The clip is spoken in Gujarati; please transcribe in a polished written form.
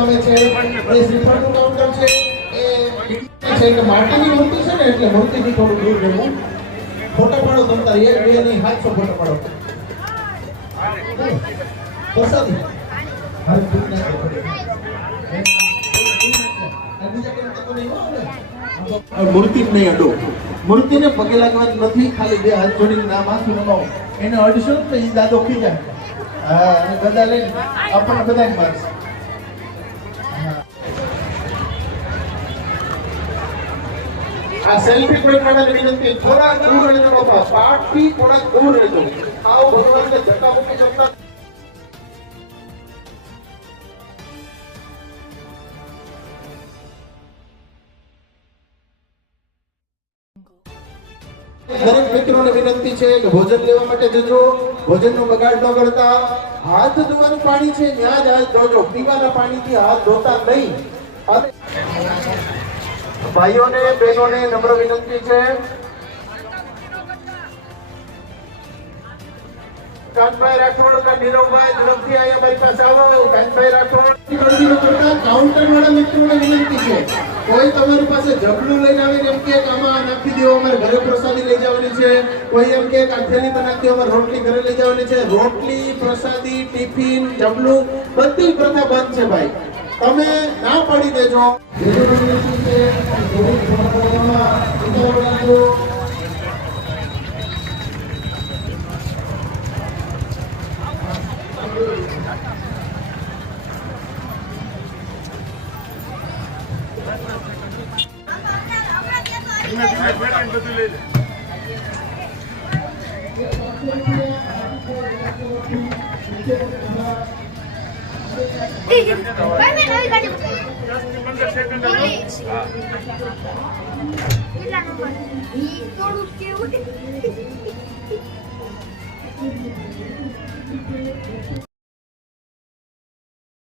સામે છે એ શ્રીફળનું કાઉન્ટર છે એ છે કે માટીની મૂર્તિ છે ને એટલે મૂર્તિથી થોડું દૂર રહેવું. ફોટા પાડો તમતા 1 2 નહીં 700 ફોટા પાડો. પ્રસાદી હર દૂર ના મૂર્તિ નહીં અડો. મૂર્તિને પગે લાગવાનું નથી, ખાલી 2 હાથ જોડીને નામ આખું નમાવો. એને અડશો તો એ દાદો ખીજાય. હા, અને ગદા લઈને આપણને બધાને મારશે. આ સેલ્ફી પોઈન્ટ માટે વિનંતી, થોડા દૂર રહેજો બાપા, પાઠથી થોડા દૂર રહેજો. આવો ભગવાનને ધક્કા મૂકી શકતા દરેક મિત્રોને વિનંતી છે કે ભોજન લેવા માટે જજો. ભોજનનો બગાડ ન કરતા. હાથ ધોવાનું પાણી છે ત્યાં જ હાથ ધોજો, પીવાના પાણીથી હાથ ધોતા નહીં. ભાઈઓને બહેનોને નમ્ર વિનંતી છે, કાનભાઈ રાઠોડ કે નીરવભાઈ ઝડપથી અહીંયા મારી પાસે આવો. કાનભાઈ રાઠોડ કાઉન્ટર વાળા મિત્રોને વિનંતી છે, કોઈ તમારી પાસે જબલું લઈને આવીને એમ કે આમાં નાખી દો, અમારે ઘરે પ્રસાદી લઈ જવાની છે. કોઈ એમ કે આ થેલીમાં નાખી દો, અમારે રોટલી ઘરે લઈ જવાની છે. રોટલી, પ્રસાદી, ટિફિન, જબલું બધી પ્રથા બંધ છે ભાઈ. તમે ના પાડી દેજો. થોડું કેવું